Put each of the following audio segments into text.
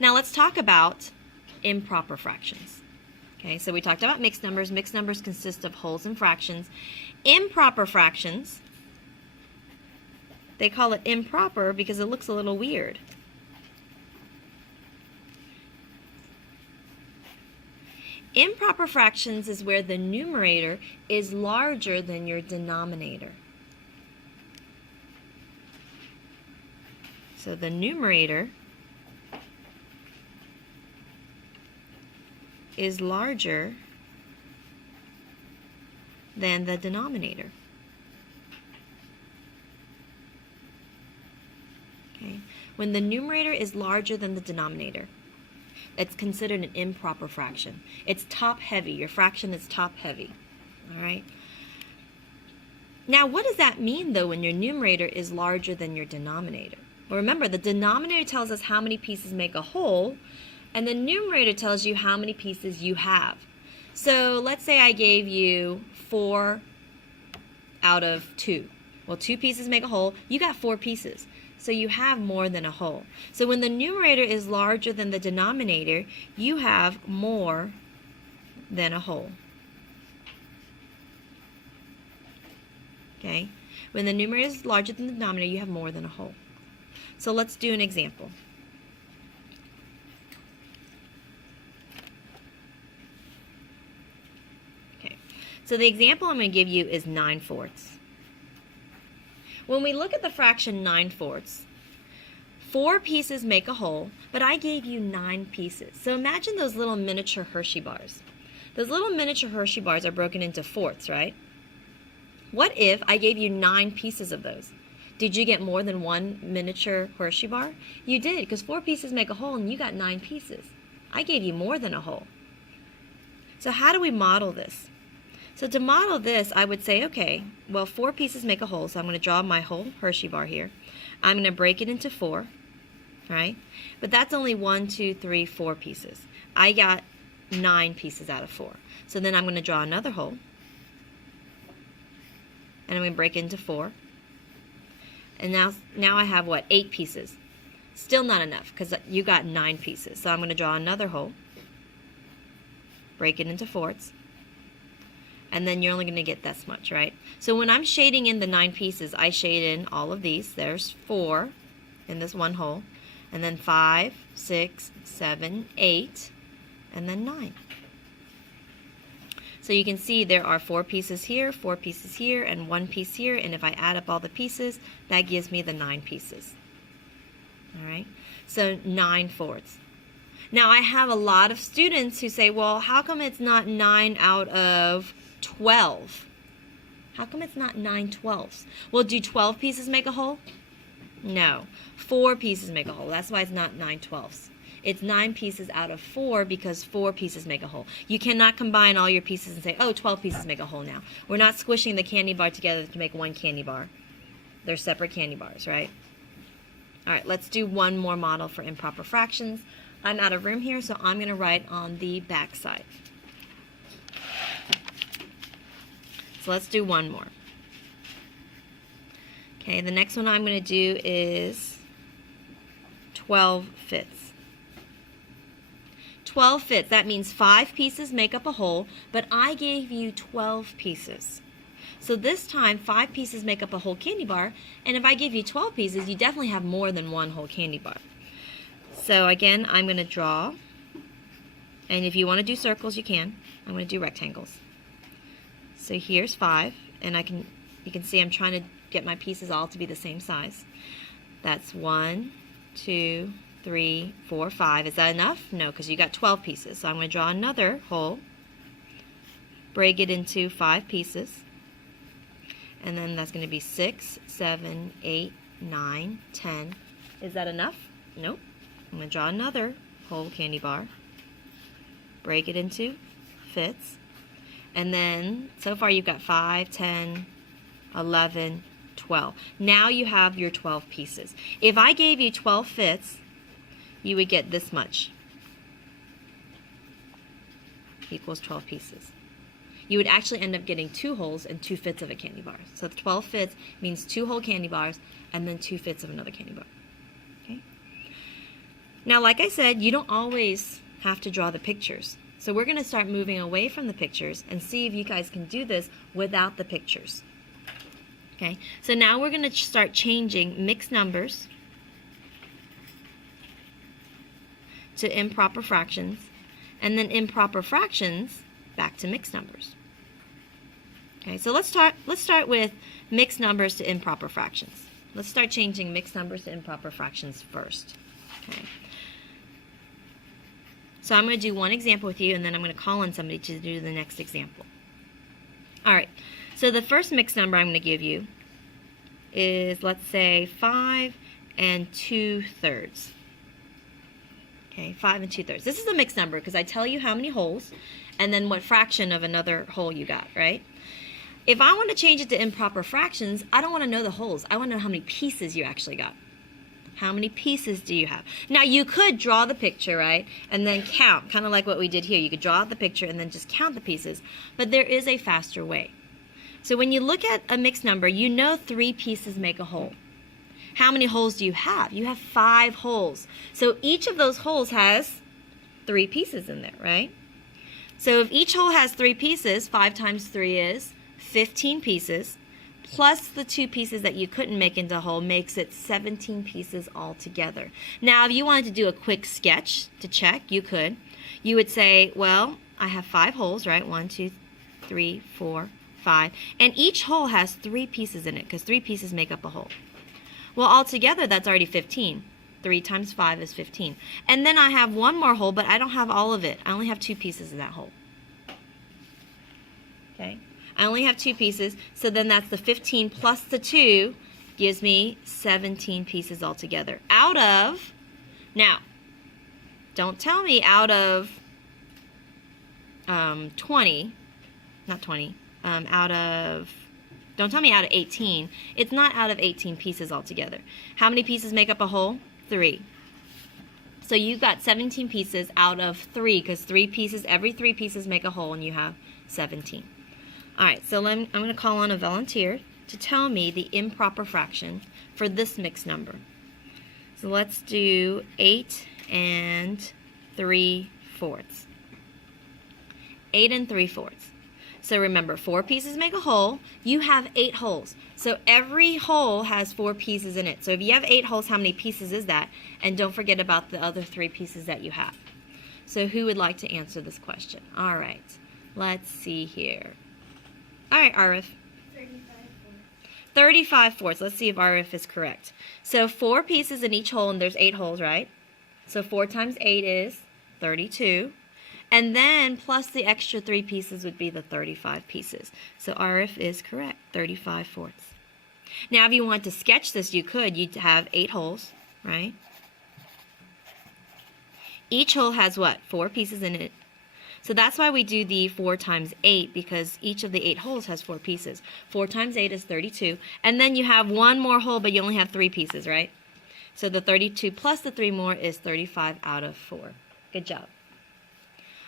Now let's talk about improper fractions. Okay, so we talked about mixed numbers. Mixed numbers consist of wholes and fractions. Improper fractions, they call it improper because it looks a little weird. Improper fractions is where the numerator is larger than your denominator. So the numerator is larger than the denominator. Okay. When the numerator is larger than the denominator, it's considered an improper fraction. It's top heavy. Your fraction is top heavy. All right. Now, what does that mean, though, when your numerator is larger than your denominator? Well, remember, the denominator tells us how many pieces make a whole, and the numerator tells you how many pieces you have. So let's say I gave you 4 out of 2. Well, 2 pieces make a whole. You got 4 pieces. So you have more than a whole. So when the numerator is larger than the denominator, you have more than a whole. Okay? When the numerator is larger than the denominator, you have more than a whole. So let's do an example. Okay. So the example I'm going to give you is 9/4. When we look at the fraction 9/4, 4 pieces make a whole, but I gave you 9 pieces. So imagine those little miniature Hershey bars. Those little miniature Hershey bars are broken into fourths, right? What if I gave you 9 pieces of those? Did you get more than 1 miniature Hershey bar? You did, because 4 pieces make a whole and you got 9 pieces. I gave you more than a whole. So how do we model this? So to model this, I would say, okay, well, 4 pieces make a whole, so I'm going to draw my whole Hershey bar here. I'm going to break it into 4, right? But that's only 1, 2, 3, 4 pieces. I got 9 pieces out of 4. So then I'm going to draw another whole, and I'm going to break it into 4. And now I have, what, 8 pieces. Still not enough, because you got 9 pieces. So I'm going to draw another hole, break it into fourths, and then you're only going to get this much, right? So when I'm shading in the 9 pieces, I shade in all of these. There's 4 in this one hole, and then 5, 6, 7, 8, and then 9. So you can see there are 4 pieces here, 4 pieces here, and 1 piece here, and if I add up all the pieces, that gives me the 9 pieces. All right, so 9/4. Now I have a lot of students who say, well, how come it's not 9 out of 12? How come it's not 9/12? Well, do 12 pieces make a whole? No, 4 pieces make a whole. That's why it's not 9/12. It's 9 pieces out of 4 because 4 pieces make a whole. You cannot combine all your pieces and say, oh, 12 pieces make a whole now. We're not squishing the candy bar together to make one candy bar. They're separate candy bars, right? All right, let's do one more model for improper fractions. I'm out of room here, so I'm going to write on the back side. So let's do one more. Okay, the next one I'm going to do is 12/5. 12/5, that means 5 pieces make up a whole, but I gave you 12 pieces. So this time, 5 pieces make up a whole candy bar, and if I give you 12 pieces, you definitely have more than one whole candy bar. So again, I'm going to draw, and if you want to do circles, you can. I'm going to do rectangles. So here's 5, and you can see I'm trying to get my pieces all to be the same size. That's 1, 2, 3, 4, 5. Is that enough? No, because you got 12 pieces. So I'm going to draw another hole, break it into 5 pieces, and then that's going to be 6, 7, 8, 9, 10. Is that enough? Nope. I'm going to draw another whole candy bar, break it into fifths, and then so far you've got 5, 10, 11, 12. Now you have your 12 pieces. If I gave you 12 fifths, you would get this much equals 12 pieces. You would actually end up getting 2 wholes and 2 fifths of a candy bar. So the 12 fifths means 2 whole candy bars and then 2 fifths of another candy bar. Okay? Now, like I said, you don't always have to draw the pictures. So we're going to start moving away from the pictures and see if you guys can do this without the pictures. Okay, so now we're going to start changing mixed numbers to improper fractions, and then improper fractions back to mixed numbers. Okay, so let's start with mixed numbers to improper fractions. Let's start changing mixed numbers to improper fractions first. Okay. So I'm going to do one example with you, and then I'm going to call on somebody to do the next example. All right, so the first mixed number I'm going to give you is, let's say, 5 2/3. Okay, 5 2/3. This is a mixed number because I tell you how many wholes and then what fraction of another whole you got, right? If I want to change it to improper fractions, I don't want to know the wholes. I want to know how many pieces you actually got. How many pieces do you have? Now, you could draw the picture, right, and then count, kind of like what we did here. You could draw the picture and then just count the pieces, but there is a faster way. So when you look at a mixed number, you know 3 pieces make a whole. How many holes do you have? You have 5 holes. So each of those holes has 3 pieces in there, right? So if each hole has 3 pieces, 5 times 3 is 15 pieces, plus the 2 pieces that you couldn't make into a whole makes it 17 pieces altogether. Now, if you wanted to do a quick sketch to check, you could. You would say, well, I have 5 holes, right? 1, 2, 3, 4, 5. And each hole has 3 pieces in it because 3 pieces make up a whole. Well, altogether, that's already 15. 3 times 5 is 15. And then I have one more hole, but I don't have all of it. I only have 2 pieces in that hole. Okay? I only have 2 pieces, so then that's the 15 plus the 2 gives me 17 pieces altogether. Out of, now, don't tell me out of 20, not 20, don't tell me out of 18. It's not out of 18 pieces altogether. How many pieces make up a whole? 3. So you've got 17 pieces out of 3, because 3 pieces, every 3 pieces make a whole, and you have 17. All right, so I'm going to call on a volunteer to tell me the improper fraction for this mixed number. So let's do 8 3/4. 8 3/4. So remember, 4 pieces make a whole. You have 8 holes. So every hole has 4 pieces in it. So if you have 8 holes, how many pieces is that? And don't forget about the other 3 pieces that you have. So who would like to answer this question? All right, let's see here. All right, Arif. 35/4. Let's see if Arif is correct. So 4 pieces in each hole, and there's 8 holes, right? So 4 times 8 is 32. And then plus the extra 3 pieces would be the 35 pieces. So Arif is correct, 35/4. Now, if you want to sketch this, you could. You'd have 8 holes, right? Each hole has what? 4 pieces in it. So that's why we do the 4 times 8, because each of the 8 holes has 4 pieces. 4 times 8 is 32. And then you have one more hole, but you only have 3 pieces, right? So the 32 plus the 3 more is 35 out of 4. Good job.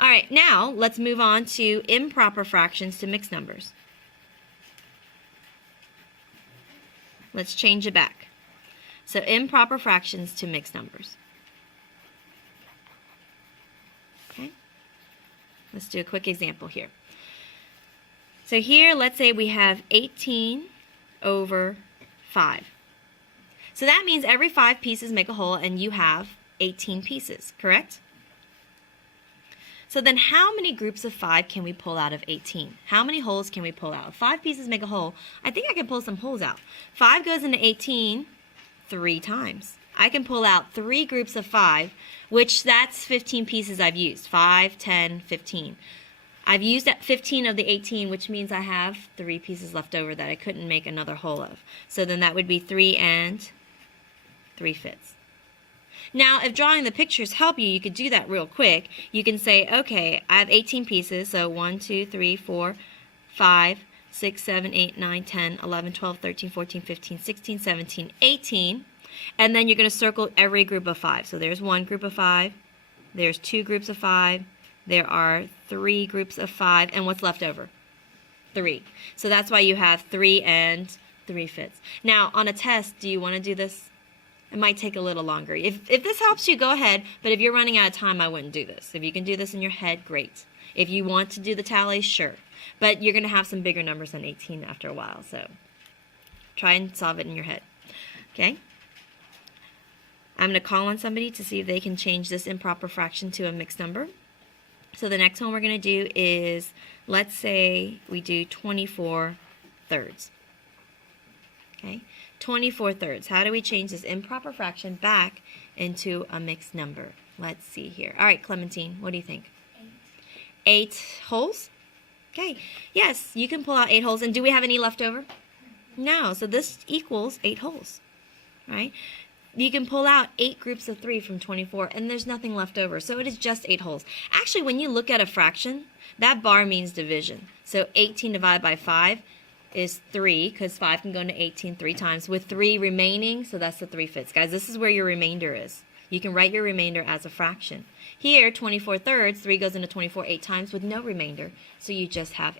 All right, now let's move on to improper fractions to mixed numbers. Let's change it back. So improper fractions to mixed numbers. Okay? Let's do a quick example here. So here, let's say we have 18/5. So that means every 5 pieces make a whole, and you have 18 pieces, correct? So then how many groups of 5 can we pull out of 18? How many holes can we pull out? If 5 pieces make a hole, I think I can pull some holes out. 5 goes into 18 3 times. I can pull out 3 groups of 5, which that's 15 pieces I've used. 5, 10, 15. I've used 15 of the 18, which means I have 3 pieces left over that I couldn't make another hole of. So then that would be 3 3/5. Now, if drawing the pictures help you, you could do that real quick. You can say, okay, I have 18 pieces, so 1, 2, 3, 4, 5, 6, 7, 8, 9, 10, 11, 12, 13, 14, 15, 16, 17, 18. And then you're going to circle every group of 5. So there's 1 group of 5, there's 2 groups of 5, there are 3 groups of 5, and what's left over? 3. So that's why you have 3 3/5. Now, on a test, do you want to do this It might take a little longer. If this helps you, go ahead. But if you're running out of time, I wouldn't do this. If you can do this in your head, great. If you want to do the tallies, sure. But you're going to have some bigger numbers than 18 after a while. So try and solve it in your head. Okay? I'm going to call on somebody to see if they can change this improper fraction to a mixed number. So the next one we're going to do is, let's say we do 24 thirds. Okay? 24 thirds. How do we change this improper fraction back into a mixed number? Let's see here. All right, Clementine, what do you think? 8 holes? Okay. Yes, you can pull out 8 holes. And do we have any left over? No. So this equals 8 holes. Right? You can pull out 8 groups of 3 from 24, and there's nothing left over. So it is just 8 holes. Actually, when you look at a fraction, that bar means division. So 18 divided by 5 is 3, because 5 can go into 18 3 times, with 3 remaining, so that's the 3/5. Guys, this is where your remainder is. You can write your remainder as a fraction. Here, 24 thirds, 3 goes into 24 8 times with no remainder, so you just have